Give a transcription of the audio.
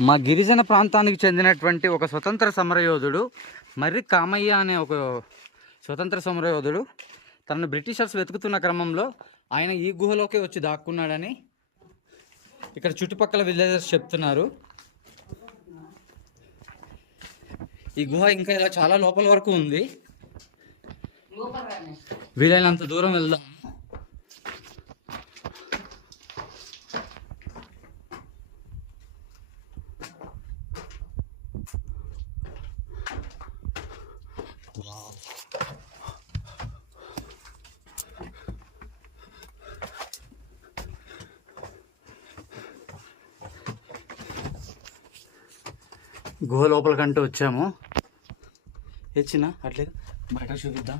మా గిరిజన ప్రాంతానికి చెందినటువంటి ఒక స్వతంత్ర సమరయోధుడు మర్రి కామయ్య అనే ఒక స్వతంత్ర సమరయోధుడు తనను బ్రిటిషర్స్ వెతుకుతున్న క్రమంలో ఆయన ఈ గుహలోకి వచ్చి దాక్కున్నాడని ఇక్కడ చుట్టుపక్కల విలేజర్స్ చెప్తున్నారు. ఈ గుహ ఇంకా ఇలా చాలా లోపల వరకు ఉంది. వీలైనంత దూరం వెళ్దాం. గుహ లోపలికంటూ వచ్చాము. చిన్న అట్లే బయట చూపిద్దాం.